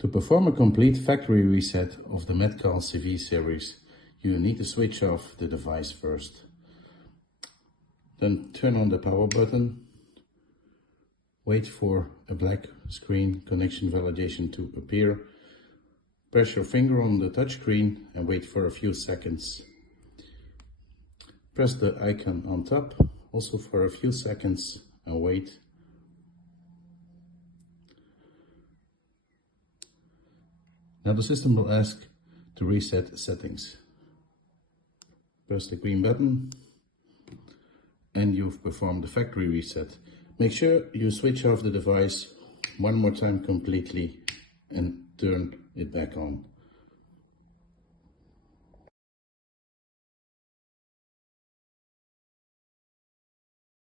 To perform a complete factory reset of the Metcal CV-series, you need to switch off the device first. Then turn on the power button, wait for a black screen connection validation to appear, press your finger on the touchscreen and wait for a few seconds. Press the icon on top, also for a few seconds, and wait. Now the system will ask to reset settings. Press the green button and you've performed the factory reset. Make sure you switch off the device one more time completely and turn it back on.